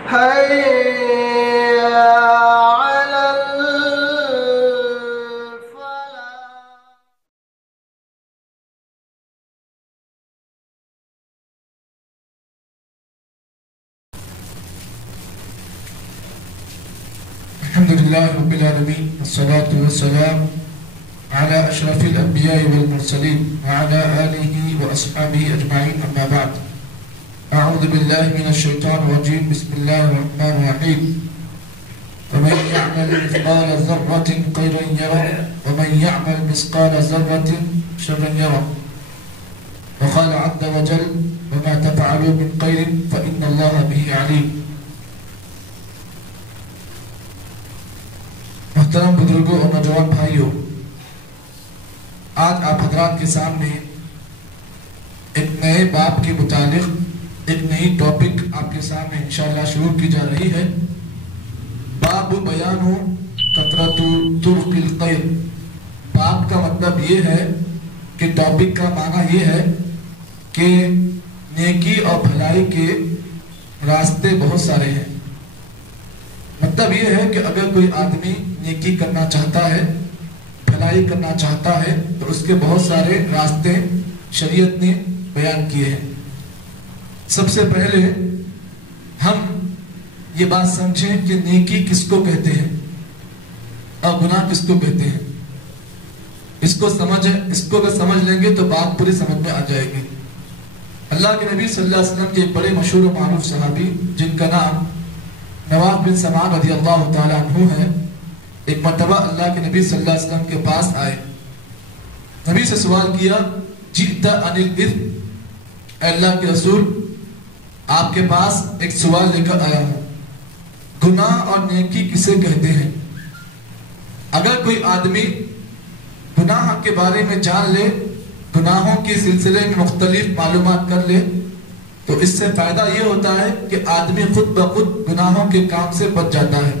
حي على الفلاح. الحمد لله رب العالمين والصلاة والسلام على أشرف الأنبياء والمرسلين وعلى آله وأصحابه أجمعين، أما بعد. أعوذ بالله من الشيطان الرجيم. بسم الله الرحمن الرحيم. ومن يعمل مثقال ذرة خيرا يره ومن يعمل مثقال ذرة شرا يره. وقال عز وجل: وما تفعلوا من خير فإن الله به عليم. محترم بزرگوں اور نوجوان بھائیوں، آج آپ حضرات کے سامنے ایک نئے باب کے متعلق ایک نئی ٹاپک آپ کے سامنے انشاءاللہ شروع کی جا رہی ہے۔ باب بیان کثرت طرق الخیر۔ باب کا مطلب یہ ہے کہ ٹاپک کا معنی یہ ہے کہ نیکی اور بھلائی کے راستے بہت سارے ہیں۔ مطلب یہ ہے کہ اگر کوئی آدمی نیکی کرنا چاہتا ہے، بھلائی کرنا چاہتا ہے، تو اس کے بہت سارے راستے شریعت نے بیان کیے ہیں۔ سب سے پہلے ہم یہ بات سمجھیں کہ نیکی کس کو کہتے ہیں اور گناہ کس کو کہتے ہیں۔ اس کو اگر سمجھ لیں گے تو بات پوری سمجھ میں آ جائے گی۔ اللہ کے نبی صلی اللہ علیہ وسلم کے بڑے مشہور و معروف صحابی جن کا نام نواس بن سمعان رضی اللہ تعالیٰ عنہ ہے، ایک مرتبہ اللہ کے نبی صلی اللہ علیہ وسلم کے پاس آئے، نبی سے سوال کیا: جئت عن الاثم، اے اللہ کے رسول آپ کے پاس ایک سوال لے کر آیا ہوں، گناہ اور نیکی کسے کہتے ہیں؟ اگر کوئی آدمی گناہ کے بارے میں جان لے، گناہوں کے سلسلے میں مختلف معلومات کر لے، تو اس سے فائدہ یہ ہوتا ہے کہ آدمی خود بخود گناہوں کے کام سے بچ جاتا ہے۔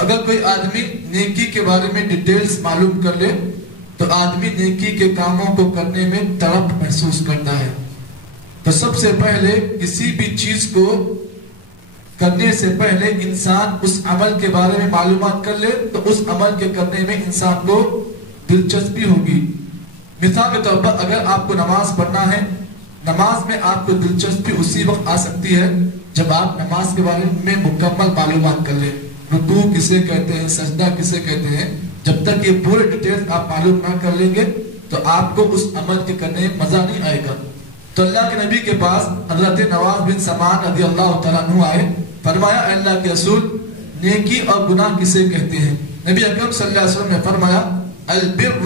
اگر کوئی آدمی نیکی کے بارے میں ڈیٹیلز معلوم کر لے تو آدمی نیکی کے کاموں کو کرنے میں تڑپ محسوس کرتا ہے۔ تو سب سے پہلے کسی بھی چیز کو کرنے سے پہلے انسان اس عمل کے بارے میں معلومات کر لے تو اس عمل کے کرنے میں انسان کو دلچسپی ہوگی۔ مثال کے طور پر اگر آپ کو نماز پڑھنا ہے، نماز میں آپ کو دلچسپی اسی وقت آ سکتی ہے جب آپ نماز کے بارے میں مکمل معلومات کر لیں، رکوع کسے کہتے ہیں، سجدہ کسے کہتے ہیں۔ جب تک یہ پورے ڈیٹیلز آپ معلوم نہ کر لیں گے تو آپ کو اس عمل کے کرنے میں مزہ نہیں آئے گا۔ تو اللہ کے نبی کے پاس حضرت نواس بن سمعان رضی اللہ تعالیٰ عنہ آئے، فرمایا: اے اللہ کے رسول نیکی اور گناہ کسے کہتے ہیں؟ نبی اکرم صلی اللہ علیہ وسلم نے فرمایا: البر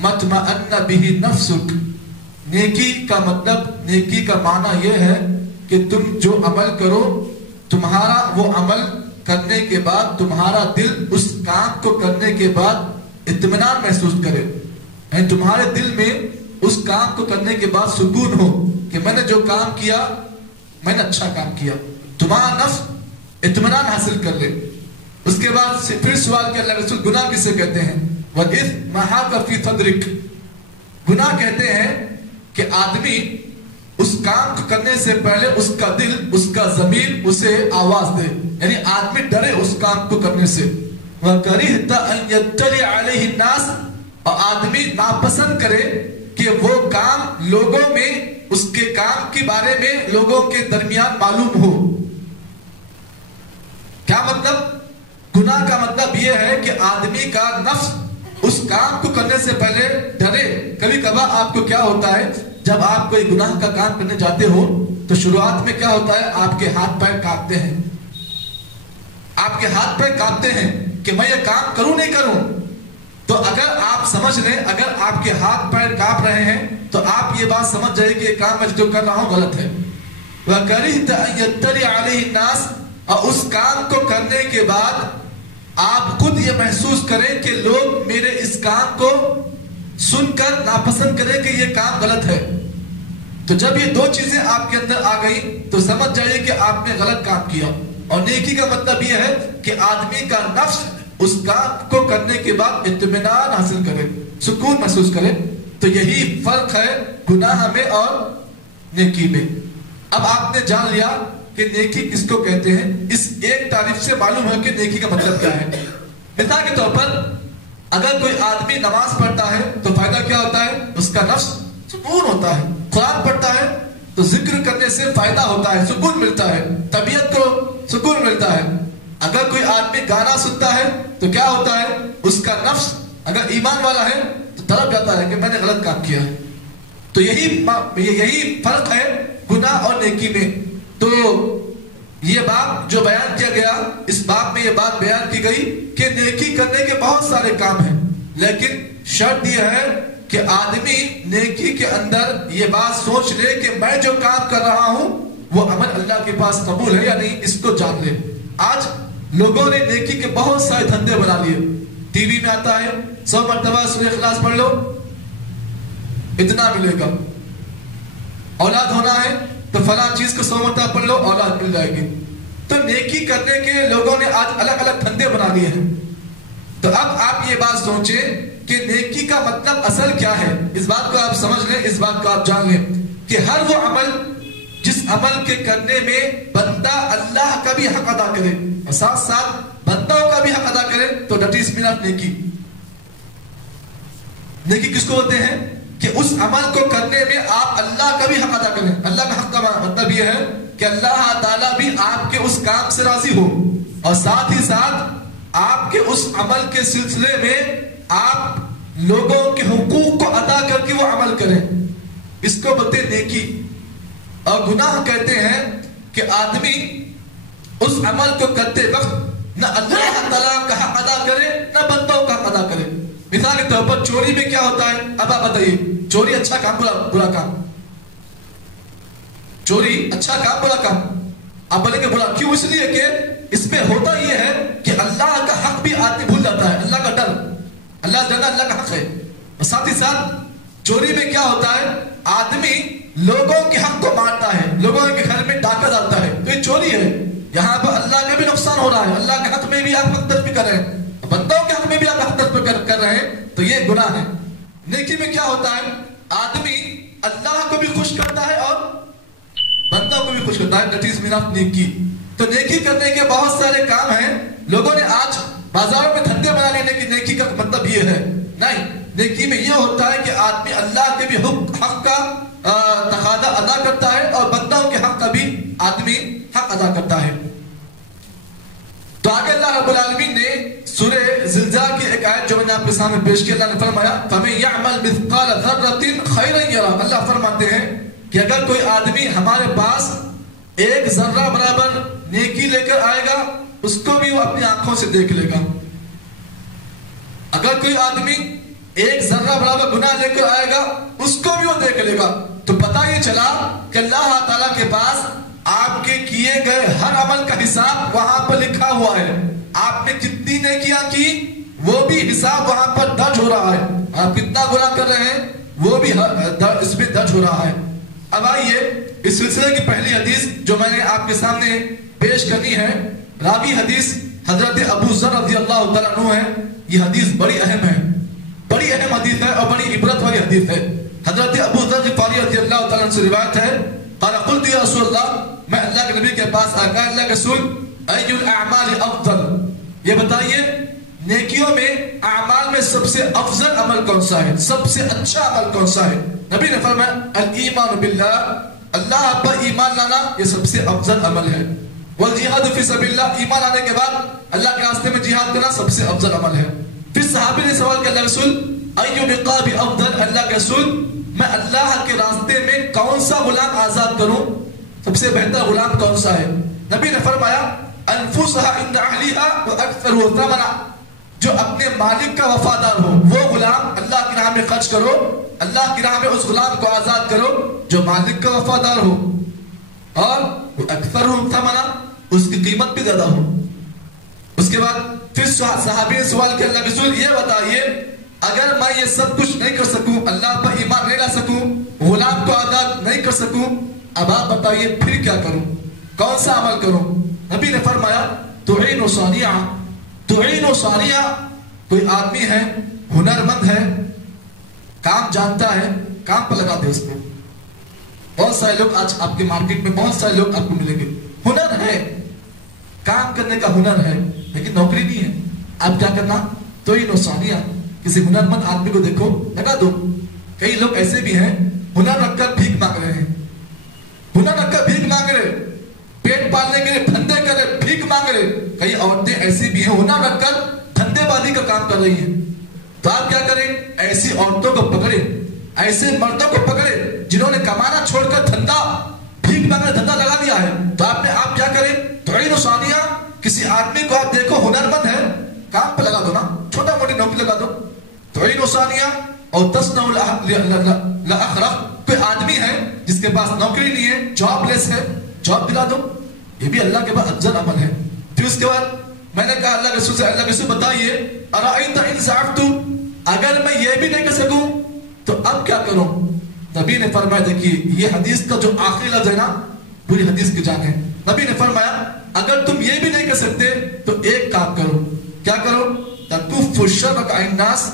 مطمئن بہ نفسک۔ نیکی کا مطلب، نیکی کا معنی یہ ہے کہ تم جو عمل کرو، تمہارا وہ عمل کرنے کے بعد تمہارا دل اس کام کو کرنے کے بعد اطمینان محسوس کرے، یعنی تمہارے دل میں اس کام کو کرنے کے بعد سکون ہو کہ میں نے جو کام کیا میں نے اچھا کام کیا، تمہارا نفس اطمینان حاصل کر لے۔ اس کے بعد پھر سوال کیا اللہ رسول گناہ کسے کہتے ہیں؟ وَإِذْ مَحَاكَ فِي صَدْرِكَ۔ گناہ کہتے ہیں کہ آدمی اس کام کو کرنے سے پہلے اس کا دل، اس کا ضمیر اسے آواز دے، یعنی آدمی ڈرے اس کام کو کرنے سے۔ وَكَرِهْتَ أَن يَتَّلِعَ عَلَيْهِ النَّاسِ، اور آدمی ناپسند کرے کہ وہ کام لوگوں میں، اس کے کام کے بارے میں لوگوں کے درمیان معلوم ہو۔ کیا مطلب؟ گناہ کا مطلب یہ ہے کہ آدمی کا نفس اس کام کو کرنے سے پہلے ڈرے۔ کبھی کبھار آپ کو کیا ہوتا ہے، جب آپ کوئی گناہ کا کام کرنے جاتے ہو تو شروعات میں کیا ہوتا ہے، آپ کے ہاتھ پیر کانپتے ہیں، آپ کے ہاتھ پیر کانپتے ہیں کہ میں یہ کام کروں نہیں کروں۔ تو اگر آپ سمجھ لیں، اگر آپ کے ہاتھ پیر کانپ رہے ہیں تو آپ یہ بات سمجھ جائے کہ یہ کام میں جو کر رہا ہوں غلط ہے۔ وَكَرِهْتَ أَن يَتَّلِعَ عَلَيْهِ النَّاسِ، اور اس کام کو کرنے کے بعد آپ خود یہ محسوس کریں کہ لوگ میرے اس کام کو سن کر ناپسند کریں کہ یہ کام غلط ہے۔ تو جب یہ دو چیزیں آپ کے اندر آ گئی تو سمجھ جائیے کہ آپ نے غلط کام کیا۔ اور نیکی کا مطلب یہ ہے کہ آدمی کا نفس اس کام کو کرنے کے بعد اطمینان حاصل کرے، سکون محسوس کرے۔ تو یہی فرق ہے گناہ میں اور نیکی میں۔ اب آپ نے جان لیا کہ نیکی کس کو کہتے ہیں، اس ایک تعریف سے معلوم ہے کہ نیکی کا مطلب کیا ہے۔ مثال کے طور پر اگر کوئی آدمی نماز پڑھتا ہے تو فائدہ کیا ہوتا ہے؟ اس کا نفس سکون ہوتا ہے۔ قرآن پڑھتا ہے تو ذکر کرنے سے فائدہ ہوتا ہے، سکون ملتا ہے، طبیعت کو سکون ملتا ہے۔ اگر کوئی آدمی گانا سنتا ہے تو کیا ہوتا ہے؟ اس کا نفس اگر ایمان والا ہے تو تڑپ جاتا ہے کہ میں نے غلط کام کیا ہے۔ تو یہی فرق ہے گناہ اور نیکی میں۔ تو یہ بات جو بیان کیا گیا، اس بات میں یہ بات بیان کی گئی کہ نیکی کرنے کے بہت سارے کام ہیں، لیکن شرط یہ ہے کہ آدمی نیکی کے اندر یہ بات سوچ لے کہ میں جو کام کر رہا ہوں وہ عمل اللہ کے پاس قبول ہے یا نہیں، اس کو جان لے۔ آج لوگوں نے نیکی کے بہت سارے دھندے بنا لیے۔ ٹی وی میں آتا ہے 100 مرتبہ سورہ اخلاص پڑھ لو اتنا ملے گا، اولاد ہونا ہے تو فلاں چیز کو 100 مرتبہ پڑھ لو اولاد مل جائے گی۔ تو نیکی کرنے کے لوگوں نے آج الگ الگ دھندے بنا لیے ہیں۔ تو اب آپ یہ بات سوچیں کہ نیکی کا مطلب اصل کیا ہے، اس بات کو آپ سمجھ لیں، اس بات کو آپ جان لیں کہ ہر وہ عمل جس عمل کے کرنے میں بندہ اللہ کا بھی حق ادا کرے اور ساتھ ساتھ بندوں کا بھی حق ادا کرے تو دیٹ از مین آف نیکی۔ نیکی کس کو بولتے ہیں؟ کہ اس عمل کو کرنے میں آپ اللہ کا بھی حق ادا کریں۔ اللہ کا حق کا مطلب یہ ہے کہ اللہ تعالیٰ بھی آپ کے اس کام سے راضی ہو اور ساتھ ہی ساتھ آپ کے اس عمل کے سلسلے میں آپ لوگوں کے حقوق کو ادا کر کے وہ عمل کریں، اس کو بولتے ہیں نیکی۔ اور گناہ کہتے ہیں کہ آدمی اس عمل کو کرتے وقت نہ اللہ تعالیٰ کا حق ادا کرے نہ بندوں کا حق ادا کرے۔ مثال کے طور پر چوری میں کیا ہوتا ہے؟ اب آپ بتائیے، چوری اچھا کام برا کام؟ چوری اچھا کام برا کام؟ آپ بولیں گے برا کیوں؟ اس لیے کہ اس میں ہوتا یہ ہے کہ اللہ کا حق بھی آدمی بھول جاتا ہے، اللہ کا ڈر، اللہ جانا اللہ کا حق ہے۔ اور ساتھ ہی ساتھ چوری میں کیا ہوتا ہے؟ آدمی لوگوں کے حق کو مارتا ہے، لوگوں کے گھر میں ڈاکہ ڈالتا ہے، تو یہ چوری ہے۔ یہاں پر اللہ کا بھی نقصان ہو رہا ہے، اللہ کے حق میں بھی آپ حق تلفی کر رہے ہیں، بندوں کے حق میں بھی آپ حق تلفی کر رہے ہیں، تو یہ گناہ ہے۔ نیکی میں کیا ہوتا ہے؟ آدمی اللہ کو بھی خوش کرتا ہے اور بندوں کو بھی خوش کرتا ہے، دیٹ از مین آف نیکی۔ تو نیکی کرنے کے بہت سارے کام ہیں۔ لوگوں نے آج بازاروں میں دھندے بنا لینے کی نیکی کا مطلب یہ ہے، نہیں، نیکی میں یہ ہوتا ہے کہ آدمی اللہ کے بھی حق کا تقاضا ادا کرتا ہے اور بندوں کے حق کا بھی آدمی حق ادا کرتا ہے۔ تو آگے اللہ رب العالمین نے سورہ زلزال کی ایک آیت جو میں نے آپ کے سامنے پیش کی، اللہ نے فرمایا فَمَن يَعْمَلْ مِثْقَالَ ذَرَّةٍ خَيْرًا يَرَهُ۔ اللہ فرماتے ہیں کہ اگر کوئی آدمی ہمارے پاس ایک ذرہ برابر نیکی لے کر آئے گا اس کو بھی وہ اپنی آنکھوں سے دیکھ لے گا۔ اگر کوئی آدمی ایک ذرہ برابر گناہ لے کر آئے گا اس کو بھی وہ دیکھ لے گا۔ تو پتہ یہ چلا کہ اللہ تعالیٰ کے پاس آپ کے کیے گئے ہر عمل کا حساب وہاں پر لکھا ہوا ہے۔ آپ نے کتنی نیکیاں کی وہ بھی حساب وہاں پر درج ہو رہا ہے، آپ کتنا گناہ کر رہے ہیں وہ بھی اس میں درج ہو رہا ہے۔ اب آئیے اس سلسلے کی پہلی حدیث جو میں نے آپ کے سامنے پیش کرنی ہے، راوی حدیث حضرت ابو ذر رضی اللہ تعالیٰ عنہ ہے۔ یہ حدیث بڑی اہم ہے، بڑی اہم حدیث ہے اور بڑی عبرت والی حدیث ہے۔ حضرت ابو ذر غفاری رضی اللہ تعالیٰ عنہ سے روایت ہے، قال قلت یا رسول اللہ، میں اللہ کے نبی کے پاس آیا، اللہ کے رسول ای الاعمال افضل، یہ بتائیے نیکیوں میں اعمال میں سب سے افضل عمل کون سا ہے، سب سے اچھا عمل کون سا ہے؟ نبی نے فرمایا الایمان باللہ، اللہ پر ایمان لانا یہ سب سے افضل عمل ہے، والجہاد فی سبیل اللہ، ایمان لانے کے بعد اللہ کے راستے میں جہاد کرنا سب سے افضل عمل ہے۔ پھر صحابی نے سوال کیا، اللہ رسول ای رقاب افضل، اللہ کے رسول میں اللہ کے راستے میں کون سا غلام آزاد کروں، سب سے بہتر غلام کون سا ہے؟ نبی نے فرمایا انفسها عند اهلها واكثر ثمنا، جو اپنے مالک کا وفادار ہو وہ غلام اللہ کی راہ میں خرچ کرو، اللہ کی راہ میں اس غلام کو آزاد کرو جو مالک کا وفادار ہو، اور اکثر ثمنا، اس کی قیمت بھی زیادہ ہو۔ اس کے بعد پھر صحابی نے سوال کیا، اللہ کے رسول یہ بتائیے اگر میں یہ سب کچھ نہیں کر سکوں، اللہ پر ایمان نہیں لا سکوں، غلام کو آزاد نہیں کر سکوں، اب آپ بتائیے پھر کیا کروں، کون سا عمل کروں؟ نبی نے فرمایا تعین صانعا، تعین صانعا، کوئی آدمی ہے ہنرمند ہے، کام جانتا ہے، کام پر لگا دے اس کو۔ بہت سارے لوگ آج آپ کے مارکیٹ میں بہت سارے لوگ آپ کو ملیں گے ہنر ہے، کام کرنے کا ہنر ہے، لیکن نوکری نہیں ہے. اب کیا کرنا؟ تو یہ نوسانیہ کسی ہنرمند آدمی کو دیکھو لگا دو. کئی لوگ ایسے بھی ہیں ہنر رکھ کر بھیک مانگ رہے ہیں، ہنر رکھ کر بھیک مانگ رہے، پیٹ پالنے کے لیے دھندے کر رہے، بھیک مانگ رہے. کئی عورتیں ایسی بھی ہیں ہنر رکھ کر دھندے بازی کا کام کر رہی ہیں. تو آپ کیا کریں؟ ایسی عورتوں کو پکڑے، ایسے مردوں کو پکڑے جنہوں نے کمانا چھوڑ کر دھندا بھیک مانگنا دھندا لگا دیا ہے. تو آپ کیا کریں؟ تعین ثانیہ کسی آدمی کو آپ دیکھو ہنرمند ہے، کام پہ لگا دو نا، چھوٹا موٹی نوکری لگا دو. تعین ثانیہ اور تصنع الاخرق، کوئی آدمی ہے جس کے پاس نوکری نہیں ہے، جاب لیس ہے، جاب دلا دو. یہ بھی اللہ کے پاس افضل عمل ہے. پھر اس کے بعد میں نے کہا اللہ کے رسول سے، اللہ کے رسول بتائیے ارائیت ان ضعفت، اگر میں یہ بھی نہیں کر سکوں تو اب کیا کروں؟ نبی نے فرمایا، دیکھیے یہ حدیث کا جو آخری لفظ ہے نا، پوری حدیث کی جان ہے. نبی نے فرمایا اگر تم یہ بھی نہیں کر سکتے تو ایک کام کرو. کیا کرو؟ تکف الشر عن الناس،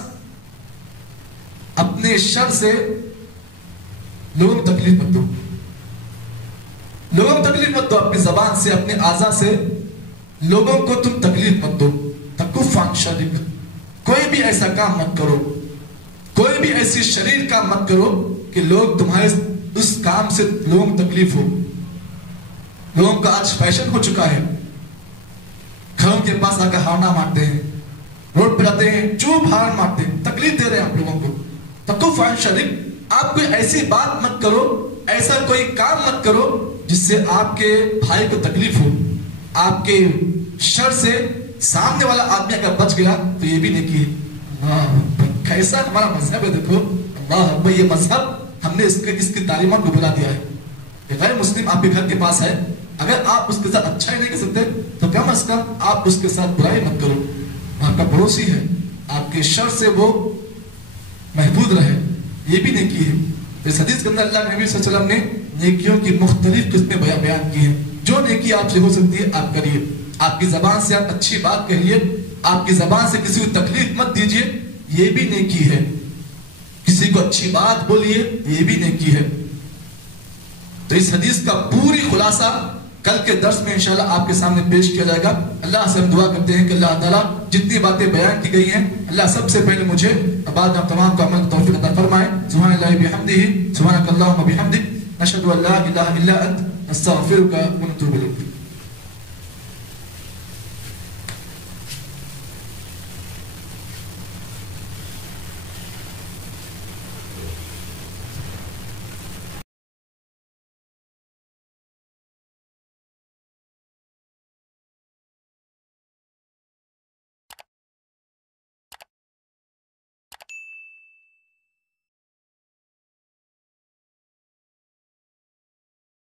اپنے شر سے لوگوں کو تکلیف مت دو، لوگوں کو تکلیف مت دو. اپنی زبان سے، اپنے اعضاء سے لوگوں کو تم تکلیف مت دو. تکف عن شرک، کوئی بھی ایسا کام مت کرو، کوئی بھی ایسی شریر کام مت کرو کہ لوگ تمہارے اس کام سے لوگوں کو تکلیف ہو. لوگوں کا آج فیشن ہو چکا ہے، گھروں کے پاس آ کر ہارنا مارتے ہیں، روڈ پہ جاتے ہیں چوب ہارن مارتے ہیں، تکلیف دے رہے ہیں آپ لوگوں کو. تکف عن شرک، آپ کوئی ایسی بات مت کرو، ایسا کوئی کام مت کرو جس سے آپ کے بھائی کو تکلیف ہو. آپ کے شر سے سامنے والا آدمی اگر بچ گیا تو یہ بھی نیکی ہے. کیسا ہمارا مذہب ہے، دیکھو اللہ اکبر. یہ مذہب ہم نے اس کی تعلیمات کو بلا دیا ہے. غیر مسلم آپ کے گھر کے پاس ہے، اگر آپ اس کے ساتھ اچھا ہی نہیں کر سکتے تو کم از کم آپ اس کے ساتھ برائی مت کرو. آپ کا پڑوسی ہے، آپ کے شر سے وہ محفوظ رہے، یہ بھی نیکی ہے. اس حدیث کے اندر اللہ نبی صلی اللہ علیہ وسلم نے نیکیوں کی مختلف قسمیں بیان کی ہیں. جو نیکی آپ سے ہو سکتی ہے آپ کریے. آپ کی زبان سے آپ اچھی بات کہیے، آپ کی زبان سے کسی کو تکلیف مت دیجیے، یہ بھی نیکی ہے. کسی کو اچھی بات بولیے، یہ بھی نیکی ہے. تو اس حدیث کا پوری خلاصہ کل کے درس میں انشاءاللہ آپ کے سامنے پیش کیا جائے گا. اللہ سے ہم دعا کرتے ہیں کہ اللہ تعالیٰ جتنی باتیں بیان کی گئی ہیں اللہ سب سے پہلے مجھے بعد آپ تمام کو عمل کی توفیق عطا فرمائے. سبحان اللہ بحمدہ، سبحانک اللہم بحمدک، نشہد ان لا الہ الا انت، نستغفرک ونتوب